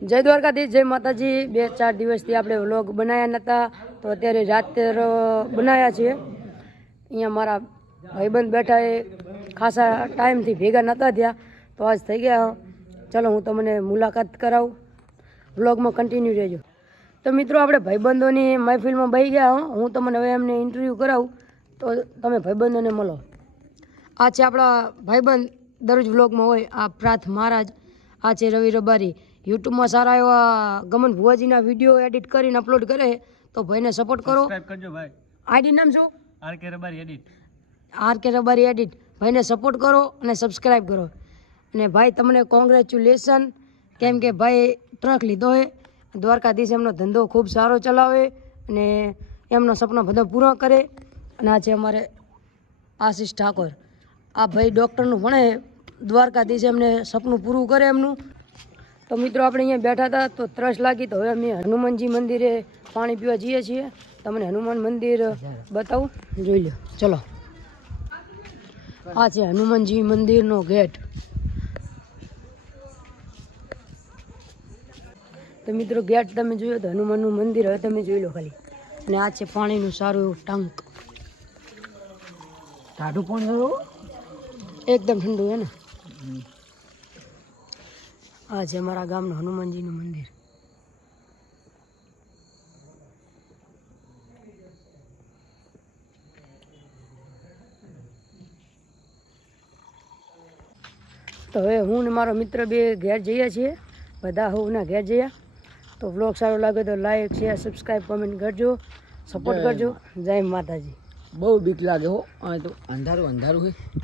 જય દ્વારકાધીશ, જય માતાજી। 2-4 દિવસથી આપણે વ્લોગ બનાવ્યા નહોતા, તો અત્યારે રાતે બનાવ્યા છીએ। અહીંયા મારા ભાઈબંધ બેઠા એ ખાસા ટાઈમથી ભેગા નહોતા થયા, તો આજ થઈ ગયા। ચલો હું તમને મુલાકાત કરાવું, વ્લોગમાં કન્ટિન્યુ રહેજો। તો મિત્રો આપણે ભાઈબંધોની મહેફિલમાં બેસી ગયા। હું તમને હવે એમને ઇન્ટરવ્યૂ કરાવું, તો તમે ભાઈબંધોને મળો। આ છે આપણા ભાઈબંધ, દરરોજ વ્લોગમાં હોય। આ પ્રાથ મહારાજ, આ છે રવિ રબારી। યુટ્યુબમાં સારા એવા ગમન ભુવાજીના વિડીયો એડિટ કરીને અપલોડ કરે, તો ભાઈને સપોર્ટ કરો। સબસ્ક્રાઇબ કરજો ભાઈ। આઈડી નામ શું? RK Rabari edit. RK Rabari edit. ભાઈને સપોર્ટ કરો અને સબસ્ક્રાઇબ કરો। અને ભાઈ તમને કોંગ્રેચ્યુલેશન, કેમ કે ભાઈ ટ્રક લીધો છે। દ્વારકાધીશ એમનો ધંધો ખૂબ સારો ચલાવે અને એમનો સપનો બધો પૂરો કરે। અને આ છે અમારે આશીષ ઠાકોર। આ ભાઈ ડૉક્ટરનું ભણે, દ્વારકાધીશ એમને સપનું પૂરું કરે એમનું। તો મિત્રો આપણે અહીંયા બેઠા હતા, તો તરસ લાગી, તો હવે અમે હનુમાનજી મંદિરે પાણી પીવા જઈએ છીએ। તમને હનુમાન મંદિર બતાવું, જોઈ લો, ચલો। આ છે હનુમાનજી મંદિરનો ગેટ। તો મિત્રો ગેટ તમે જોયો તો હનુમાનનું મંદિર, હવે તમે જોઈ લો ખાલી। અને આ છે પાણીનું સારું એવું ટાંક, ટાઢું પાણી એકદમ ઠંડુ છે ને। આ છે મારા ગામનું હનુમાનજીનું મંદિર। તો હવે હું ને મારો મિત્ર બે ઘેર જઈએ છીએ, બધા હોવના ઘેર જઈએ। તો વ્લોગ સારો લાગે તો લાઈક શેર સબસ્ક્રાઈબ કમેન્ટ કરજો, સપોર્ટ કરજો। જય માતાજી। બહુ બીક લાગે હો, આ તો અંધારું અંધારું છે।